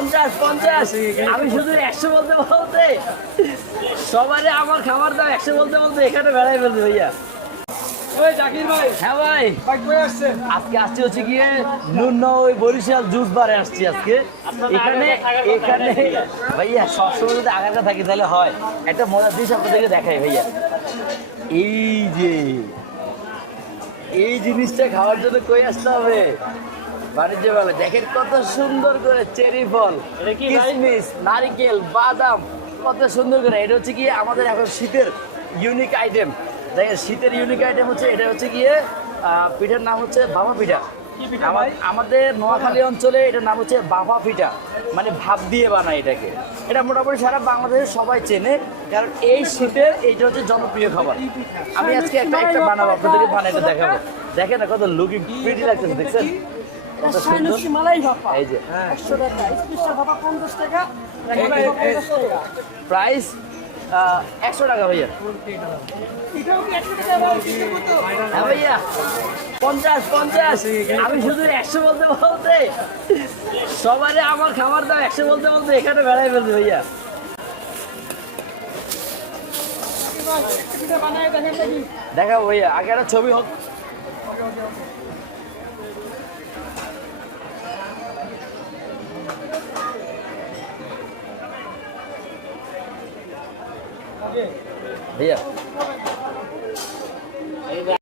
পঞ্চাশ পঞ্চাশ। আমি শুধু একশো বলতে বলতে সবাই আমার খাবার দাও একশো বলতে বলতে এখানে বেড়াই ফেলছে ভাইয়া। হ্যাঁ ভাই। আজকে আসছি হচ্ছে গিয়ে নুন ওই বরিশাল জুস বারে আসছি আজকে। এখানে এখানে ভাইয়া সবসময় যদি আগাটা থাকি তাহলে হয়। একটা মজার জিনিস আপনাদেরকে দেখাই ভাইয়া। এই যে এই জিনিসটা খাওয়ার জন্য কই আসতে হবে? বাণিজ্য মেলা দেখেন কত সুন্দর করে চেরি ফল কিশমিশ নারিকেল বাদাম কত সুন্দর করে। এটা হচ্ছে গিয়ে আমাদের এখন শীতের ইউনিক আইটেম দেখেন শীতের ইউনিক আইটেম হচ্ছে এটা হচ্ছে গিয়ে পিঠার নাম হচ্ছে বাবা পিঠা। আমাদের নোয়াখালী অঞ্চলে এটার নাম হচ্ছে বাবা পিঠা। মানে ভাব দিয়ে বানায় এটাকে। এটা মোটামুটি সারা বাংলাদেশে সবাই চেনে কারণ এই শীতের এইটা হচ্ছে জনপ্রিয় খাবার। আমি আজকে একটা একটা বানাবো আপনাদেরকে বানাইতে দেখাবো। দেখেন না কত লুকিং প্রিটি লাগতেছে দেখছেন? প্রাইস একশো টাকা ভাইয়া। এটাও কি একশো টাকা? হ্যাঁ ভাইয়া। পঞ্চাশ পঞ্চাশ। আমি শুধু একশো বলতে বলতে সবাই আমার খাবার দাও একশো বলতে বলতে এখানে বেড়াই ফেলছে ভাইয়া। দেখি। দেখাবো ভাইয়া আগে একটা ছবি হোক। भैया